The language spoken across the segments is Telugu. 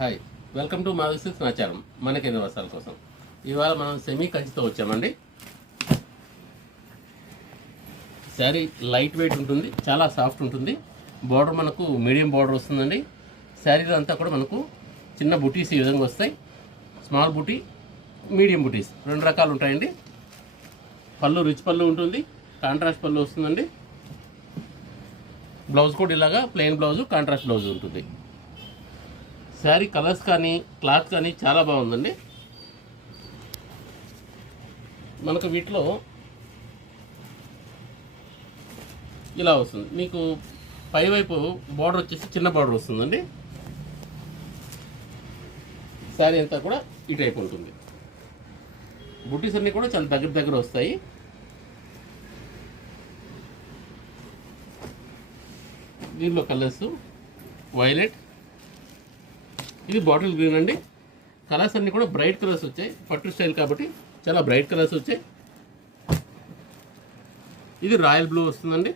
హాయ్, వెల్కమ్ టు మాధవి సమాచారం. మన కేంద్ర వర్షాల కోసం ఇవాళ మనం సెమీ కంచితో వచ్చామండి. శారీ లైట్ వెయిట్ ఉంటుంది, చాలా సాఫ్ట్ ఉంటుంది. బార్డర్ మనకు మీడియం బార్డర్ వస్తుందండి. శారీలో అంతా కూడా మనకు చిన్న బుటీస్ ఈ విధంగా వస్తాయి. స్మాల్ బుటీ, మీడియం బుటీస్ రెండు రకాలు ఉంటాయండి. పళ్ళు రిచ్ పళ్ళు ఉంటుంది, కాంట్రాస్ట్ పళ్ళు వస్తుందండి. బ్లౌజ్ కూడా ఇలాగా ప్లెయిన్ బ్లౌజు, కాంట్రాస్ట్ బ్లౌజ్ ఉంటుంది. శారీ కలర్స్ కానీ క్లాత్ కానీ చాలా బాగుందండి. మనకు వీటిలో ఇలా వస్తుంది. మీకు పైవైపు బార్డర్ వచ్చేసి చిన్న బార్డర్ వస్తుందండి. శారీ అంతా కూడా ఈ టైప్ ఉంటుంది. బుటీస్ అన్నీ కూడా చాలా దగ్గర దగ్గర వస్తాయి. దీనిలో కలర్స్ వైలెట్, ఇది బాటిల్ గ్రీన్ అండి. కలర్స్ అన్నీ కూడా బ్రైట్ కలర్స్ వచ్చాయి. పట్టు స్టైల్ కాబట్టి చాలా బ్రైట్ కలర్స్ వచ్చాయి. ఇది రాయల్ బ్లూ వస్తుందండి.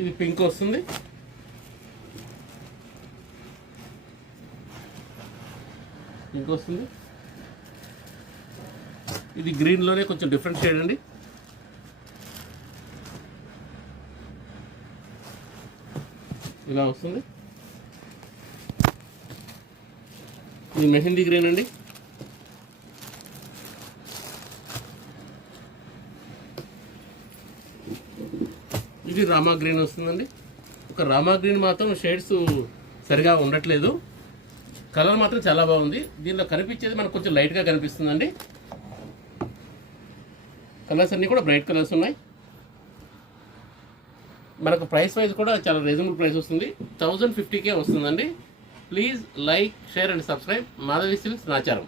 ఇది పింక్ వస్తుంది. పింక్ వస్తుంది. ఇది గ్రీన్లోనే కొంచెం డిఫరెంట్ షేడ్ అండి. ఇలా వస్తుంది. ఇది మెహందీ గ్రీన్ అండి. ఇది రామా గ్రీన్ వస్తుందండి. ఒక రామా గ్రీన్ మాత్రం షేడ్స్ సరిగా ఉండట్లేదు. కలర్ మాత్రం చాలా బాగుంది. దీనిలో కనిపించేది మనకు కొంచెం లైట్గా కనిపిస్తుందండి. కలర్స్ అన్నీ కూడా బ్రైట్ కలర్స్ ఉన్నాయి. మనకు ప్రైస్ వైజ్ కూడా చాలా రీజనబుల్ ప్రైస్ వస్తుంది. 1050K వస్తుందండి. Please like, share and subscribe. Madhavi silks Nacharam.